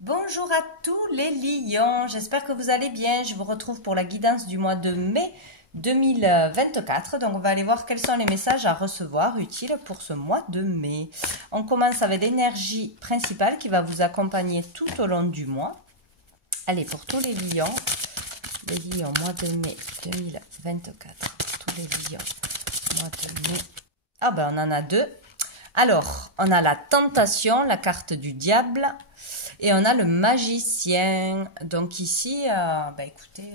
Bonjour à tous les lions, j'espère que vous allez bien. Je vous retrouve pour la guidance du mois de mai 2024. Donc on va aller voir quels sont les messages à recevoir utiles pour ce mois de mai. On commence avec l'énergie principale qui va vous accompagner tout au long du mois. Allez, pour tous les lions, mois de mai 2024, tous les lions, mois de mai. Ah ben on en a deux. Alors, on a la tentation, la carte du diable. Et on a le magicien. Donc ici, écoutez,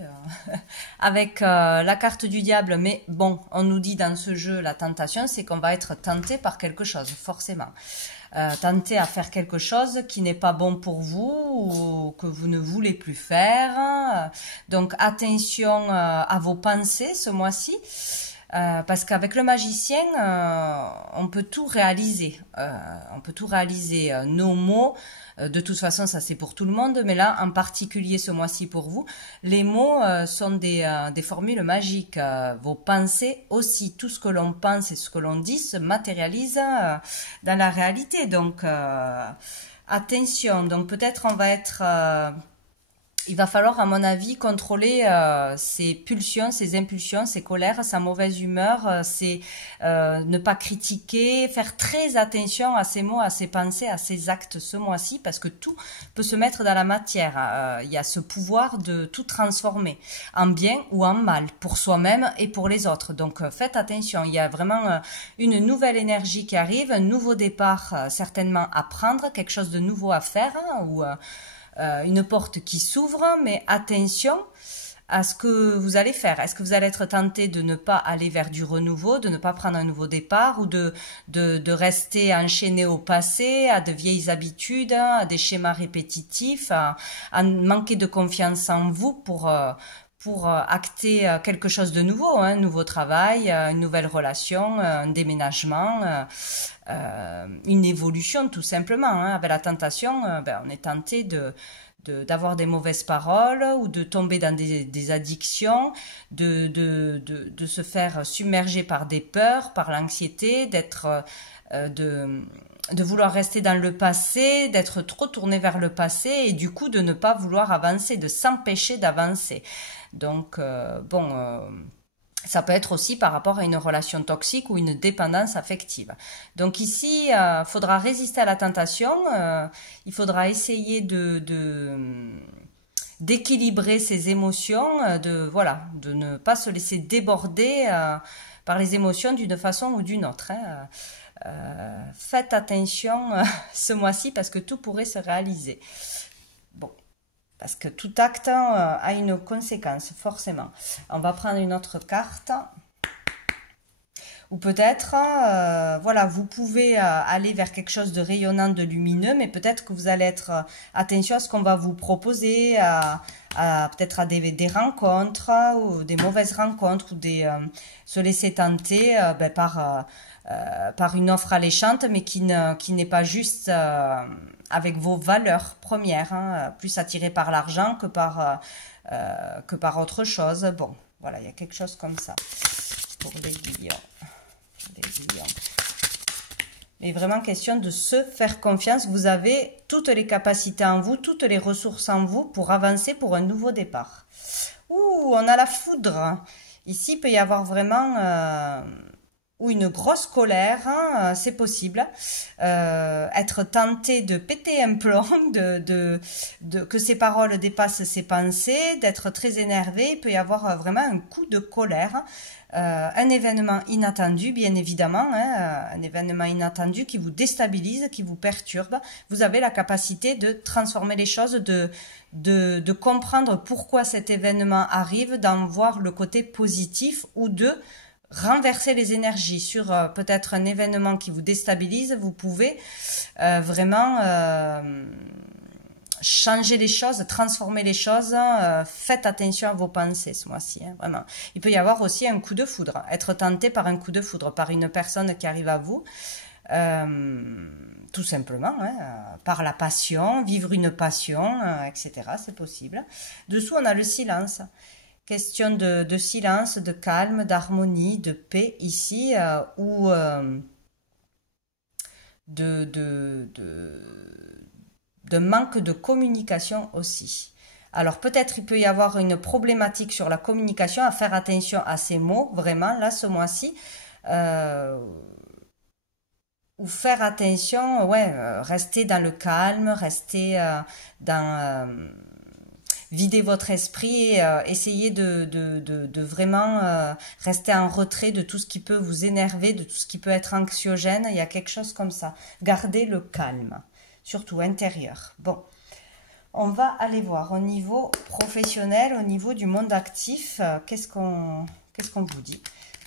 avec la carte du diable, mais bon, on nous dit dans ce jeu, la tentation, c'est qu'on va être tenté par quelque chose, forcément. Tenté à faire quelque chose qui n'est pas bon pour vous ou que vous ne voulez plus faire. Donc attention à vos pensées ce mois-ci. Parce qu'avec le magicien, on peut tout réaliser. On peut tout réaliser. Nos mots, de toute façon, ça c'est pour tout le monde, mais là, en particulier ce mois-ci pour vous, les mots sont des formules magiques. Vos pensées aussi, tout ce que l'on pense et ce que l'on dit se matérialise dans la réalité. Donc, attention. Donc peut-être on va être... il va falloir, à mon avis, contrôler ses pulsions, ses impulsions, ses colères, sa mauvaise humeur, ne pas critiquer, faire très attention à ses mots, à ses pensées, à ses actes ce mois-ci, parce que tout peut se mettre dans la matière. Il y a ce pouvoir de tout transformer, en bien ou en mal, pour soi-même et pour les autres. Donc faites attention, il y a vraiment une nouvelle énergie qui arrive, un nouveau départ certainement à prendre, quelque chose de nouveau à faire, ou... une porte qui s'ouvre, mais attention à ce que vous allez faire. Est-ce que vous allez être tenté de ne pas aller vers du renouveau, de ne pas prendre un nouveau départ ou de rester enchaîné au passé, à de vieilles habitudes, à des schémas répétitifs, à manquer de confiance en vous pour acter quelque chose de nouveau, un nouveau travail, une nouvelle relation, un déménagement, une évolution tout simplement. Avec la tentation, on est tenté d'avoir des mauvaises paroles ou de tomber dans des addictions, de se faire submerger par des peurs, par l'anxiété, de vouloir rester dans le passé, d'être trop tourné vers le passé et du coup de ne pas vouloir avancer, de s'empêcher d'avancer. Donc, ça peut être aussi par rapport à une relation toxique ou une dépendance affective. Donc ici, faudra résister à la tentation, il faudra essayer d'équilibrer ses émotions, de ne pas se laisser déborder par les émotions d'une façon ou d'une autre. Faites attention ce mois-ci parce que tout pourrait se réaliser. Bon. Parce que tout acte a une conséquence, forcément. On va prendre une autre carte. Ou peut-être, vous pouvez aller vers quelque chose de rayonnant, de lumineux, mais peut-être que vous allez être attention à ce qu'on va vous proposer, peut-être à des rencontres, ou des mauvaises rencontres, ou se laisser tenter par une offre alléchante, mais qui n'est pas juste avec vos valeurs premières, plus attiré par l'argent que par autre chose. Bon, voilà, il y a quelque chose comme ça pour les lions. Mais vraiment question de se faire confiance. Vous avez toutes les capacités en vous, toutes les ressources en vous pour avancer pour un nouveau départ. Ouh, on a la foudre. Ici, il peut y avoir vraiment... ou une grosse colère, c'est possible, être tenté de péter un plomb, que ses paroles dépassent ses pensées, d'être très énervé, il peut y avoir vraiment un coup de colère, un événement inattendu, bien évidemment, un événement inattendu qui vous déstabilise, qui vous perturbe. Vous avez la capacité de transformer les choses, de comprendre pourquoi cet événement arrive, d'en voir le côté positif ou de renverser les énergies sur peut-être un événement qui vous déstabilise. Vous pouvez vraiment changer les choses, transformer les choses. Faites attention à vos pensées ce mois-ci, vraiment. Il peut y avoir aussi un coup de foudre, être tenté par un coup de foudre, par une personne qui arrive à vous, tout simplement, par la passion, vivre une passion, etc. C'est possible. Dessous, on a le silence. Question de silence, de calme, d'harmonie, de paix ici, ou de manque de communication aussi. Alors peut-être il peut y avoir une problématique sur la communication, à faire attention à ces mots, vraiment, là, ce mois-ci. Ou faire attention, ouais, rester dans le calme, rester dans... vider votre esprit et essayer de vraiment rester en retrait de tout ce qui peut vous énerver, de tout ce qui peut être anxiogène. Il y a quelque chose comme ça. Gardez le calme, surtout intérieur. Bon, on va aller voir au niveau professionnel, au niveau du monde actif, qu'est-ce qu'on vous dit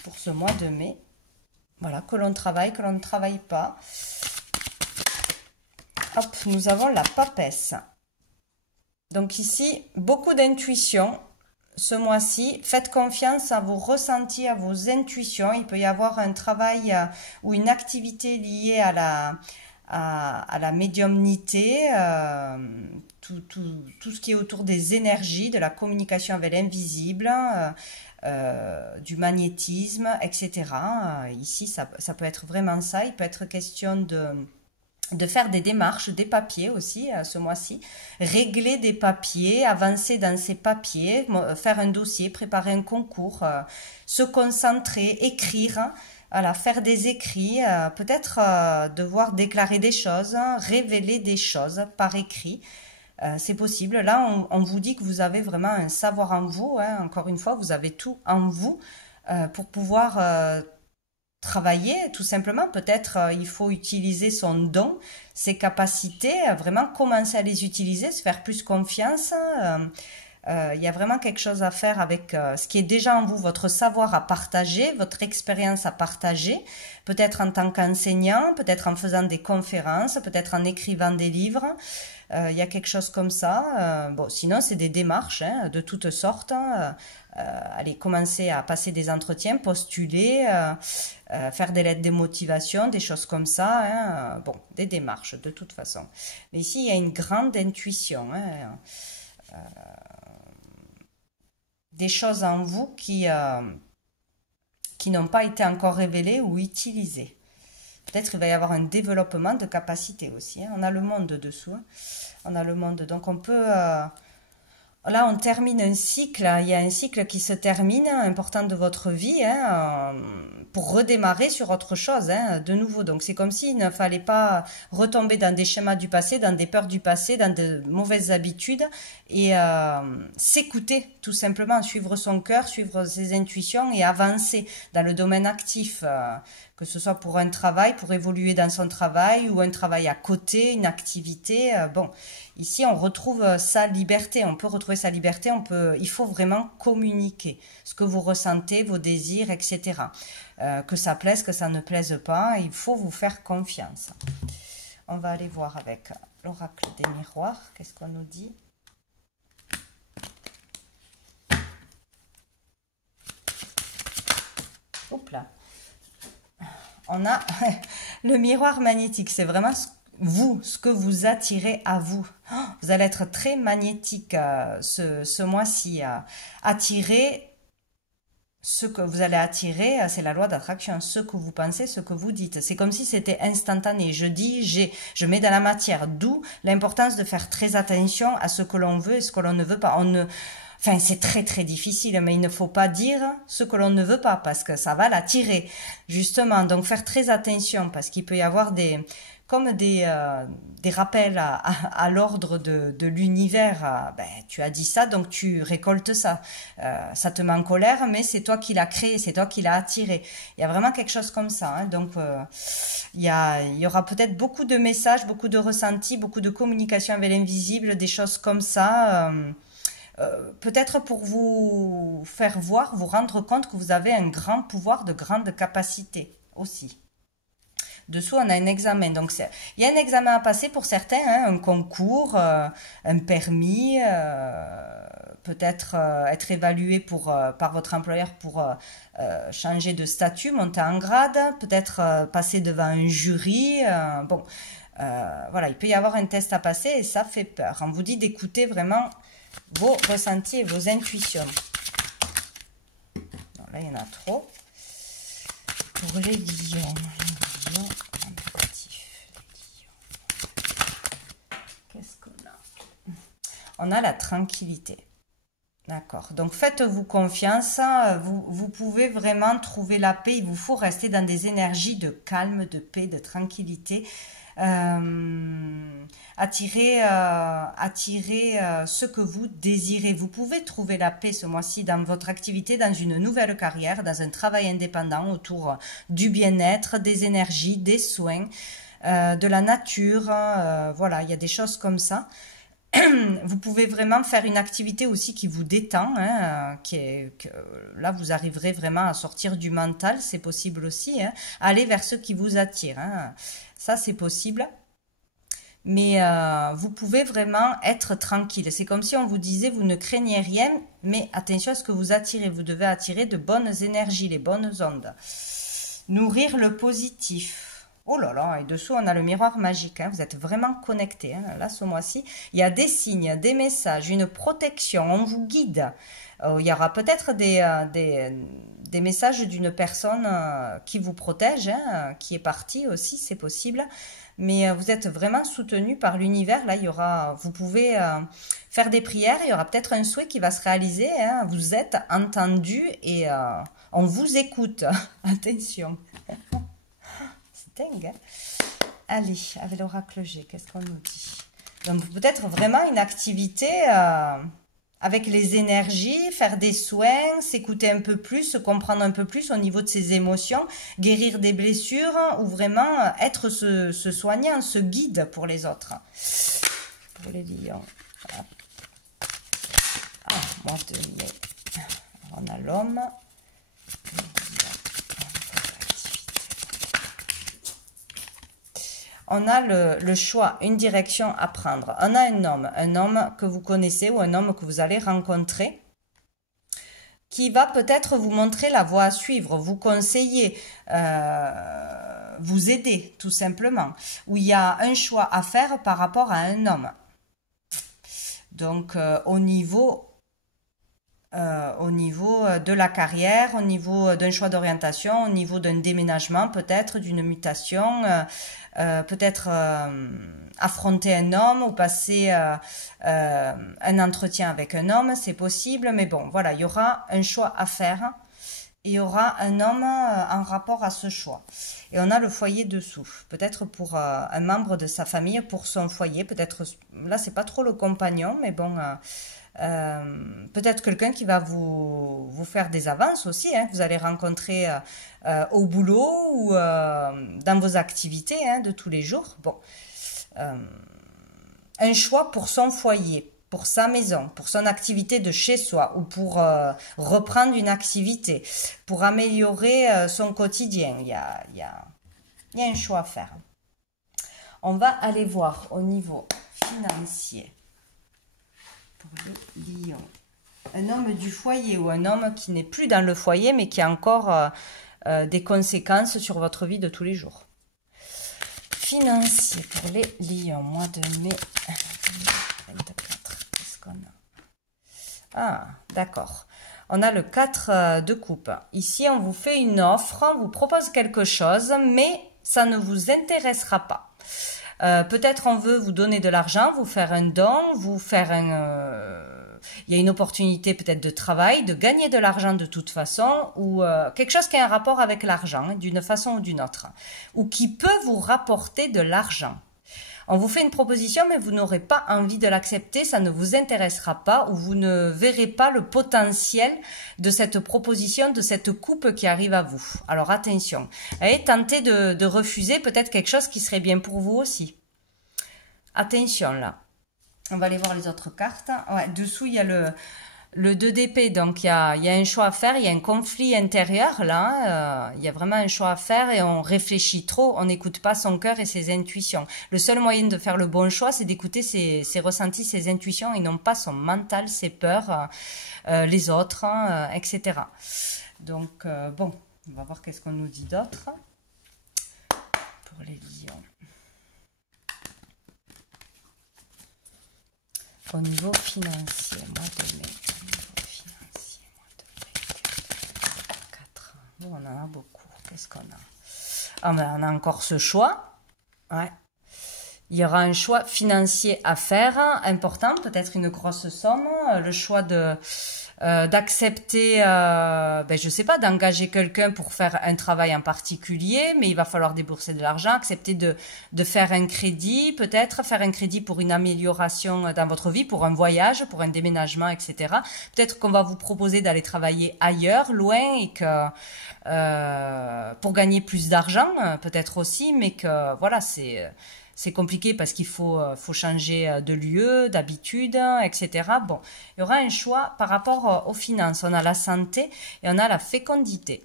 pour ce mois de mai. Voilà, que l'on travaille, que l'on ne travaille pas. Hop, nous avons la papesse. Donc ici, beaucoup d'intuition ce mois-ci. Faites confiance à vos ressentis, à vos intuitions. Il peut y avoir un travail ou une activité liée à la médiumnité, tout ce qui est autour des énergies, de la communication avec l'invisible, du magnétisme, etc. Ici, ça peut être vraiment ça. Il peut être question de faire des démarches, des papiers aussi ce mois-ci, régler des papiers, avancer dans ces papiers, faire un dossier, préparer un concours, se concentrer, écrire, voilà, faire des écrits, peut-être devoir déclarer des choses, révéler des choses par écrit. C'est possible. Là, on vous dit que vous avez vraiment un savoir en vous. Hein. Encore une fois, vous avez tout en vous pour pouvoir travailler, tout simplement. Peut-être il faut utiliser son don, ses capacités, vraiment commencer à les utiliser, se faire plus confiance. Il y a vraiment quelque chose à faire avec ce qui est déjà en vous, votre savoir à partager, votre expérience à partager, peut-être en tant qu'enseignant, peut-être en faisant des conférences, peut-être en écrivant des livres. Il y a quelque chose comme ça. Bon, sinon, c'est des démarches hein, de toutes sortes. Allez, commencer à passer des entretiens, postuler, faire des lettres de motivation, des choses comme ça. Hein. Bon, des démarches de toute façon. Mais ici, il y a une grande intuition. Hein. Des choses en vous qui n'ont pas été encore révélées ou utilisées. Peut-être il va y avoir un développement de capacité aussi. Hein. On a le monde dessous. Hein. On a le monde. Donc on peut... là, on termine un cycle. Il y a un cycle qui se termine, important de votre vie, hein, pour redémarrer sur autre chose, hein, de nouveau. Donc c'est comme s'il ne fallait pas retomber dans des schémas du passé, dans des peurs du passé, dans de mauvaises habitudes et s'écouter tout simplement, suivre son cœur, suivre ses intuitions et avancer dans le domaine actif, que ce soit pour un travail, pour évoluer dans son travail ou un travail à côté, une activité. Bon, ici on retrouve sa liberté, on peut retrouver sa liberté, il faut vraiment communiquer ce que vous ressentez, vos désirs, etc. Que ça plaise, que ça ne plaise pas, il faut vous faire confiance. On va aller voir avec l'oracle des miroirs, qu'est-ce qu'on nous dit ? Oups là. On a le miroir magnétique, c'est vraiment vous, ce que vous attirez à vous. Vous allez être très magnétique ce mois-ci. Attirer ce que vous allez attirer, c'est la loi d'attraction. Ce que vous pensez, ce que vous dites. C'est comme si c'était instantané. Je dis, je mets dans la matière. D'où l'importance de faire très attention à ce que l'on veut et ce que l'on ne veut pas. Enfin, c'est très très difficile, mais il ne faut pas dire ce que l'on ne veut pas parce que ça va l'attirer, justement. Donc, faire très attention parce qu'il peut y avoir des rappels à l'ordre de l'univers. Ben, tu as dit ça, donc tu récoltes ça. Ça te met en colère, mais c'est toi qui l'as créé, c'est toi qui l'as attiré. Il y a vraiment quelque chose comme ça. Hein. Donc, il y aura peut-être beaucoup de messages, beaucoup de ressentis, beaucoup de communication avec l'invisible, des choses comme ça. Peut-être pour vous faire voir, vous rendre compte que vous avez un grand pouvoir, de grande capacité aussi. Dessous, on a un examen. Donc, il y a un examen à passer pour certains, hein, un concours, un permis, peut-être être évalué par votre employeur pour changer de statut, monter en grade, peut-être passer devant un jury. Bon, voilà, il peut y avoir un test à passer et ça fait peur. On vous dit d'écouter vraiment vos ressentis et vos intuitions. Non, là, il y en a trop. Pour les lions. Qu'est-ce On a la tranquillité. D'accord. Donc, faites-vous confiance. Vous pouvez vraiment trouver la paix. Il vous faut rester dans des énergies de calme, de paix, de tranquillité. Attirer ce que vous désirez. Vous pouvez trouver la paix ce mois-ci dans votre activité, dans une nouvelle carrière, dans un travail indépendant autour du bien-être, des énergies, des soins, de la nature. Voilà, il y a des choses comme ça. Vous pouvez vraiment faire une activité aussi qui vous détend, hein, là vous arriverez vraiment à sortir du mental, c'est possible aussi, hein, aller vers ce qui vous attire, hein. Ça c'est possible, mais vous pouvez vraiment être tranquille, c'est comme si on vous disait vous ne craignez rien, mais attention à ce que vous attirez, vous devez attirer de bonnes énergies, les bonnes ondes, nourrir le positif. Oh là là, et dessous, on a le miroir magique. Hein. Vous êtes vraiment connecté. Hein. Là, ce mois-ci, il y a des signes, des messages, une protection. On vous guide. Il y aura peut-être des messages d'une personne qui vous protège, hein, qui est partie aussi, c'est possible. Mais vous êtes vraiment soutenu par l'univers. Là, il y aura, vous pouvez faire des prières. Il y aura peut-être un souhait qui va se réaliser. Hein. Vous êtes entendu et on vous écoute. Attention. Dingue, hein. Allez, avec l'oracle G, qu'est-ce qu'on nous dit? Donc peut-être vraiment une activité avec les énergies, faire des soins, s'écouter un peu plus, se comprendre un peu plus au niveau de ses émotions, guérir des blessures ou vraiment être ce soignant, ce guide pour les autres. Pour les lions. Voilà. Ah, mois de mai. On a l'homme. On a le choix, une direction à prendre. On a un homme que vous connaissez ou un homme que vous allez rencontrer, qui va peut-être vous montrer la voie à suivre, vous conseiller, vous aider tout simplement. Où il y a un choix à faire par rapport à un homme. Donc au niveau de la carrière, au niveau d'un choix d'orientation, au niveau d'un déménagement peut-être, d'une mutation, peut-être affronter un homme ou passer un entretien avec un homme, c'est possible, mais bon, voilà, il y aura un choix à faire et il y aura un homme en rapport à ce choix. Et on a le foyer dessous, peut-être pour un membre de sa famille, pour son foyer, peut-être, là c'est pas trop le compagnon, mais bon... peut-être quelqu'un qui va vous faire des avances aussi, hein, que vous allez rencontrer au boulot ou dans vos activités hein, de tous les jours. Bon, un choix pour son foyer, pour sa maison, pour son activité de chez soi ou pour reprendre une activité, pour améliorer son quotidien. Il y a un choix à faire. On va aller voir au niveau financier. Pour les lions. Un homme du foyer ou un homme qui n'est plus dans le foyer mais qui a encore des conséquences sur votre vie de tous les jours. Financier pour les lions, mois de mai 2024. Qu'est-ce qu'on a? Ah, d'accord. On a le 4 de coupe. Ici, on vous fait une offre, on vous propose quelque chose, mais ça ne vous intéressera pas. Peut-être on veut vous donner de l'argent, vous faire un don, vous faire il y a une opportunité peut-être de travail, de gagner de l'argent de toute façon, ou quelque chose qui a un rapport avec l'argent, hein, d'une façon ou d'une autre, ou qui peut vous rapporter de l'argent. On vous fait une proposition, mais vous n'aurez pas envie de l'accepter, ça ne vous intéressera pas, ou vous ne verrez pas le potentiel de cette proposition, de cette coupe qui arrive à vous. Alors attention, et tentez de refuser peut-être quelque chose qui serait bien pour vous aussi. Attention là. On va aller voir les autres cartes. Ouais, dessous, il y a le 2 d'épée, donc il y a un choix à faire, il y a un conflit intérieur là, il y a vraiment un choix à faire et on réfléchit trop, on n'écoute pas son cœur et ses intuitions. Le seul moyen de faire le bon choix, c'est d'écouter ses ressentis, ses intuitions et non pas son mental, ses peurs, les autres, etc. Donc bon, on va voir qu'est-ce qu'on nous dit d'autre pour les lions. Au niveau financier, mois de mai. Au niveau financier, mois de mai. 4. Oh, on en a beaucoup. Qu'est-ce qu'on a? Ah, ben, on a encore ce choix. Ouais. Il y aura un choix financier à faire, important, peut-être une grosse somme, le choix de d'accepter, je sais pas, d'engager quelqu'un pour faire un travail en particulier, mais il va falloir débourser de l'argent, accepter de faire un crédit, peut-être faire un crédit pour une amélioration dans votre vie, pour un voyage, pour un déménagement, etc. Peut-être qu'on va vous proposer d'aller travailler ailleurs, loin, et que pour gagner plus d'argent, peut-être aussi, mais que voilà, c'est compliqué parce qu'il faut changer de lieu, d'habitude, etc. Bon, il y aura un choix par rapport aux finances. On a la santé et on a la fécondité.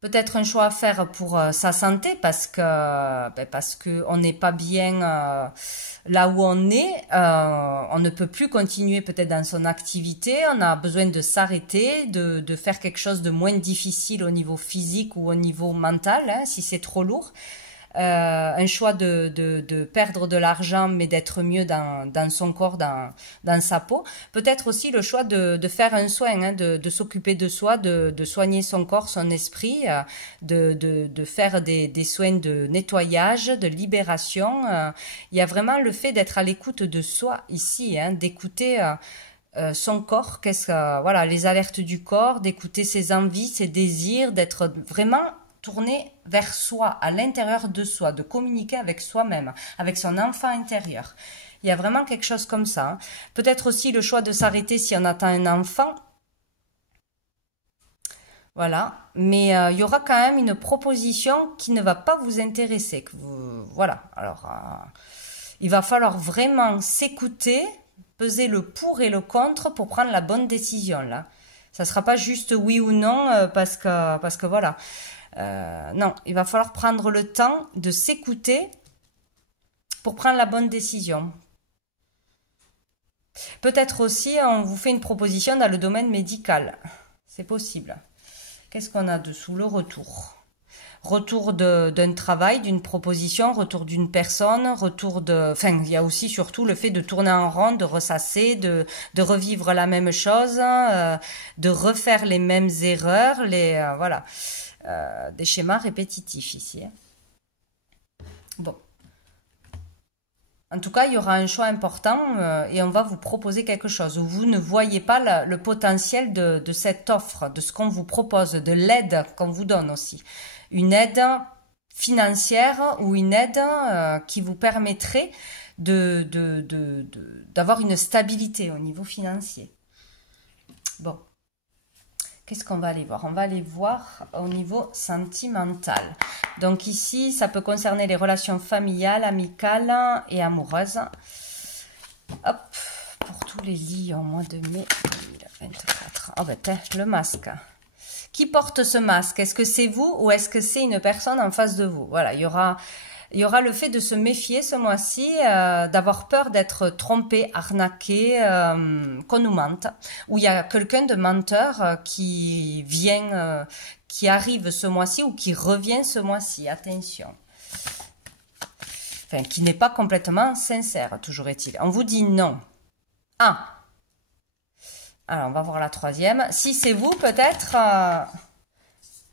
Peut-être un choix à faire pour sa santé parce que on n'est pas bien là où on est. On ne peut plus continuer peut-être dans son activité. On a besoin de s'arrêter, de faire quelque chose de moins difficile au niveau physique ou au niveau mental, hein, si c'est trop lourd. Un choix de perdre de l'argent mais d'être mieux dans son corps, dans sa peau. Peut-être aussi le choix de faire un soin, hein, de s'occuper de soi, de soigner son corps, son esprit, de faire des soins de nettoyage, de libération. Il y a vraiment le fait d'être à l'écoute de soi ici, hein, d'écouter son corps, voilà, les alertes du corps, d'écouter ses envies, ses désirs, d'être vraiment tourner vers soi, à l'intérieur de soi, de communiquer avec soi-même, avec son enfant intérieur. Il y a vraiment quelque chose comme ça. Hein. Peut-être aussi le choix de s'arrêter si on attend un enfant. Voilà. Mais il y aura quand même une proposition qui ne va pas vous intéresser. Voilà. Alors, il va falloir vraiment s'écouter, peser le pour et le contre pour prendre la bonne décision, là. Ça ne sera pas juste oui ou non parce que voilà. Non, il va falloir prendre le temps de s'écouter pour prendre la bonne décision. Peut-être aussi, on vous fait une proposition dans le domaine médical. C'est possible. Qu'est-ce qu'on a dessous? Le retour. Retour d'un travail, d'une proposition, retour d'une personne, Enfin, il y a aussi surtout le fait de tourner en rond, de ressasser, de revivre la même chose, de refaire les mêmes erreurs, voilà. Des schémas répétitifs ici. Hein. Bon. En tout cas, il y aura un choix important et on va vous proposer quelque chose où vous ne voyez pas le potentiel de cette offre, de ce qu'on vous propose, de l'aide qu'on vous donne aussi. Une aide financière ou une aide qui vous permettrait d'avoir une stabilité au niveau financier. Bon. Qu'est-ce qu'on va aller voir? On va aller voir au niveau sentimental. Donc ici, ça peut concerner les relations familiales, amicales et amoureuses. Hop, pour tous les lions, mois de mai 2024. Oh ben, le masque. Qui porte ce masque? Est-ce que c'est vous ou est-ce que c'est une personne en face de vous? Voilà, il y aura le fait de se méfier ce mois-ci, d'avoir peur d'être trompé, arnaqué, qu'on nous mente. Ou il y a quelqu'un de menteur qui vient, qui arrive ce mois-ci ou qui revient ce mois-ci. Attention. Enfin, qui n'est pas complètement sincère, toujours est-il. On vous dit non. Ah. Alors, on va voir la troisième. Si c'est vous, peut-être...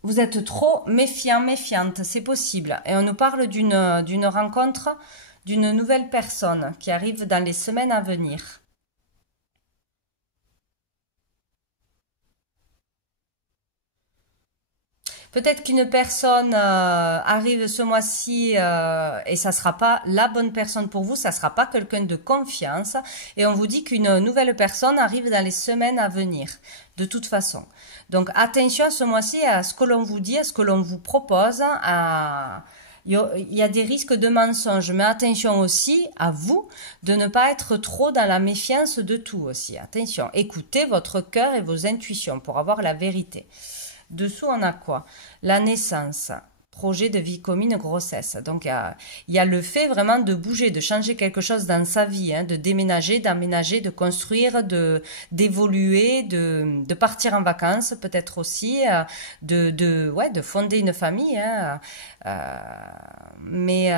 vous êtes trop méfiant, méfiante, c'est possible. Et on nous parle d'une rencontre d'une nouvelle personne qui arrive dans les semaines à venir. Peut-être qu'une personne arrive ce mois-ci et ça sera pas la bonne personne pour vous, ça sera pas quelqu'un de confiance. Et on vous dit qu'une nouvelle personne arrive dans les semaines à venir, de toute façon. Donc attention ce mois-ci à ce que l'on vous dit, à ce que l'on vous propose. Il y a des risques de mensonges, mais attention aussi à vous de ne pas être trop dans la méfiance de tout aussi. Attention, écoutez votre cœur et vos intuitions pour avoir la vérité. Dessous, on a quoi? La naissance, projet de vie commune, grossesse. Donc, il y a le fait vraiment de bouger, de changer quelque chose dans sa vie, hein, de déménager, d'aménager, de construire, d'évoluer, de partir en vacances, peut-être aussi, de fonder une famille. Hein, mais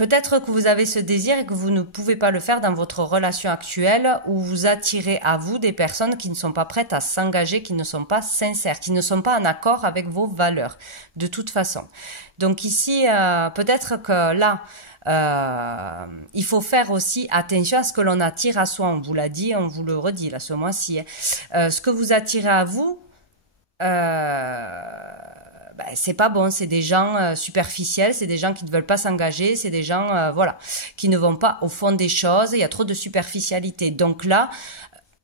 peut-être que vous avez ce désir et que vous ne pouvez pas le faire dans votre relation actuelle où vous attirez à vous des personnes qui ne sont pas prêtes à s'engager, qui ne sont pas sincères, qui ne sont pas en accord avec vos valeurs, de toute façon. Donc ici, peut-être que là, il faut faire aussi attention à ce que l'on attire à soi. On vous l'a dit, on vous le redit là ce mois-ci. Ce que vous attirez à vous, c'est pas bon, c'est des gens superficiels, c'est des gens qui ne veulent pas s'engager, c'est des gens voilà, qui ne vont pas au fond des choses, il y a trop de superficialité. Donc là,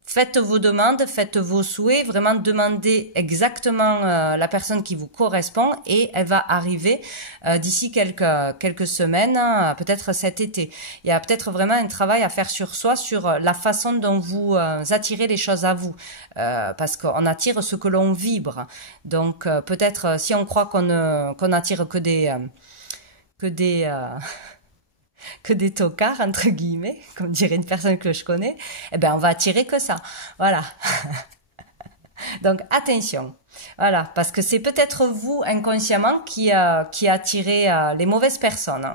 faites vos demandes, faites vos souhaits, vraiment demandez exactement la personne qui vous correspond et elle va arriver d'ici quelques semaines, peut-être cet été. Il y a peut-être vraiment un travail à faire sur soi, sur la façon dont vous attirez les choses à vous, parce qu'on attire ce que l'on vibre. Donc peut-être si on croit qu'on attire que des que des tocards, entre guillemets, comme dirait une personne que je connais, eh ben, on va attirer que ça. Voilà. Donc, attention. Voilà. Parce que c'est peut-être vous, inconsciemment, qui attirez les mauvaises personnes.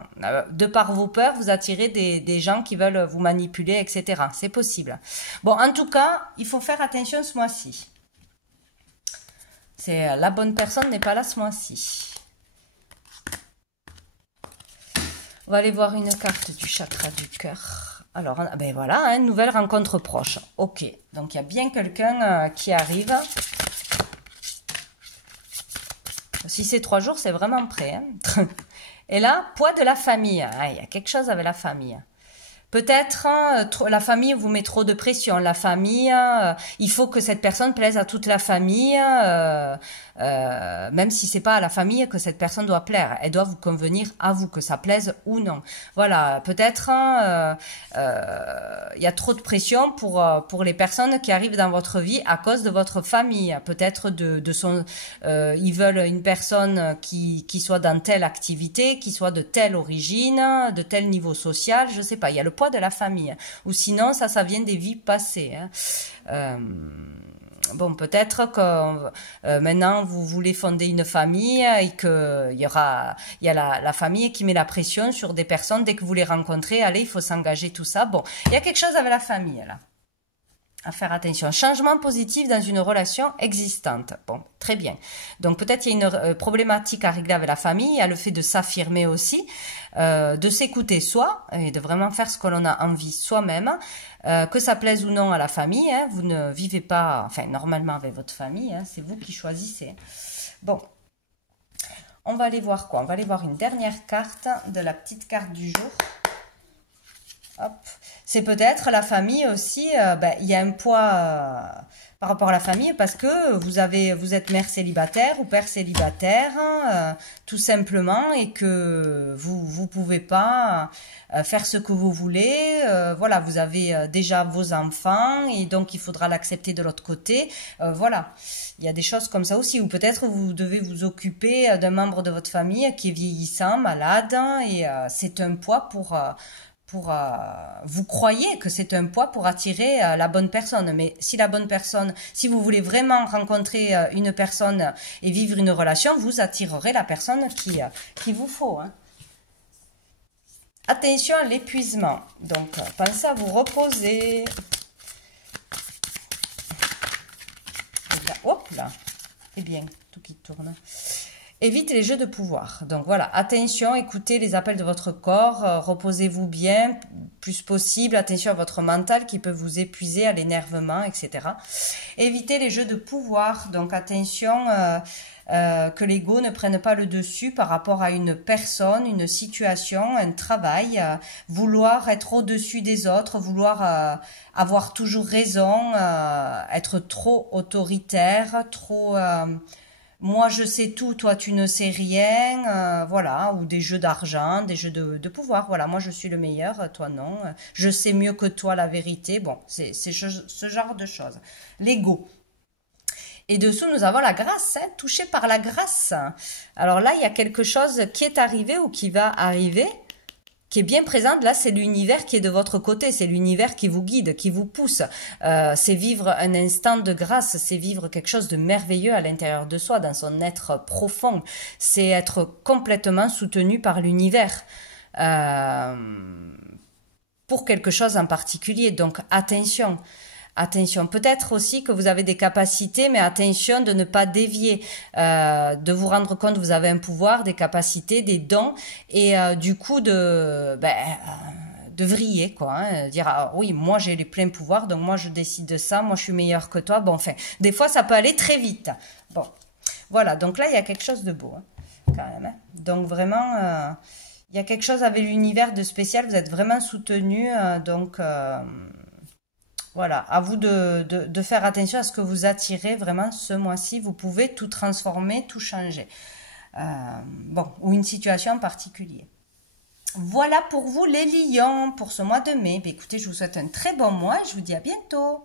De par vos peurs, vous attirez des gens qui veulent vous manipuler, etc. C'est possible. Bon, en tout cas, il faut faire attention ce mois-ci. La bonne personne n'est pas là ce mois-ci. On va aller voir une carte du chakra du cœur. Alors, ben voilà, une nouvelle rencontre proche. Ok, donc il y a bien quelqu'un qui arrive. Si c'est 3 jours, c'est vraiment prêt. Hein. Et là, poids de la famille. Ah, il y a quelque chose avec la famille. Peut-être la famille vous met trop de pression. La famille, il faut que cette personne plaise à toute la famille, même si c'est pas à la famille que cette personne doit plaire. Elle doit vous convenir à vous, que ça plaise ou non. Voilà, peut-être il y a trop de pression pour les personnes qui arrivent dans votre vie à cause de votre famille. Peut-être ils veulent une personne qui soit dans telle activité, qui soit de telle origine, de tel niveau social, je sais pas. Il y a le poids de la famille. Ou sinon, ça vient des vies passées. Hein. Bon, peut-être que maintenant vous voulez fonder une famille et que il y a la famille qui met la pression sur des personnes dès que vous les rencontrez. Allez, il faut s'engager, tout ça. Bon, il y a quelque chose avec la famille là. À faire attention. Changement positif dans une relation existante. Bon, très bien. Donc peut-être il y a une problématique à régler avec la famille. Il y a le fait de s'affirmer aussi, de s'écouter soi et de vraiment faire ce que l'on a envie soi-même. Que ça plaise ou non à la famille, hein, vous ne vivez pas, enfin normalement avec votre famille, hein, c'est vous qui choisissez. Bon, on va aller voir quoi? On va aller voir une dernière carte de la petite carte du jour. Hop. C'est peut-être la famille aussi, il y a un poids par rapport à la famille parce que vous êtes mère célibataire ou père célibataire, tout simplement, et que vous pouvez pas faire ce que vous voulez. Voilà, vous avez déjà vos enfants et donc il faudra l'accepter de l'autre côté. Voilà, il y a des choses comme ça aussi, ou peut-être vous devez vous occuper d'un membre de votre famille qui est vieillissant, malade, et c'est un poids vous croyez que c'est un poids pour attirer la bonne personne, mais si si vous voulez vraiment rencontrer une personne et vivre une relation, vous attirerez la personne qui vous faut. Hein. Attention à l'épuisement, donc pensez à vous reposer. Hop là, c'est bien, tout qui tourne. Évite les jeux de pouvoir. Donc voilà, attention, écoutez les appels de votre corps, reposez-vous bien, plus possible, attention à votre mental qui peut vous épuiser, à l'énervement, etc. Évitez les jeux de pouvoir, donc attention que l'ego ne prenne pas le dessus par rapport à une personne, une situation, un travail, vouloir être au-dessus des autres, vouloir avoir toujours raison, être trop autoritaire, trop... moi je sais tout, toi tu ne sais rien, voilà, ou des jeux d'argent, des jeux de pouvoir, voilà, moi je suis le meilleur, toi non, je sais mieux que toi la vérité, bon, c'est ce genre de choses. L'ego. Et dessous, nous avons la grâce, hein, touché par la grâce. Alors là, il y a quelque chose qui est arrivé ou qui va arriver, qui est bien présente. Là, c'est l'univers qui est de votre côté, c'est l'univers qui vous guide, qui vous pousse. C'est vivre un instant de grâce, c'est vivre quelque chose de merveilleux à l'intérieur de soi, dans son être profond. C'est être complètement soutenu par l'univers. pour quelque chose en particulier. Donc attention. Attention, peut-être aussi que vous avez des capacités, mais attention de ne pas dévier, de vous rendre compte que vous avez un pouvoir, des capacités, des dons, et du coup de vriller, quoi, hein, dire ah, oui, moi j'ai les pleins pouvoirs, donc moi je décide de ça, moi je suis meilleur que toi. Bon, enfin, des fois ça peut aller très vite. Bon, voilà, donc là il y a quelque chose de beau, hein, quand même. Hein. Donc vraiment, il y a quelque chose avec l'univers de spécial, vous êtes vraiment soutenu, donc... voilà, à vous de faire attention à ce que vous attirez vraiment ce mois-ci. Vous pouvez tout transformer, tout changer. Bon, ou une situation en particulier. Voilà pour vous les lions pour ce mois de mai. Écoutez, je vous souhaite un très bon mois et je vous dis à bientôt.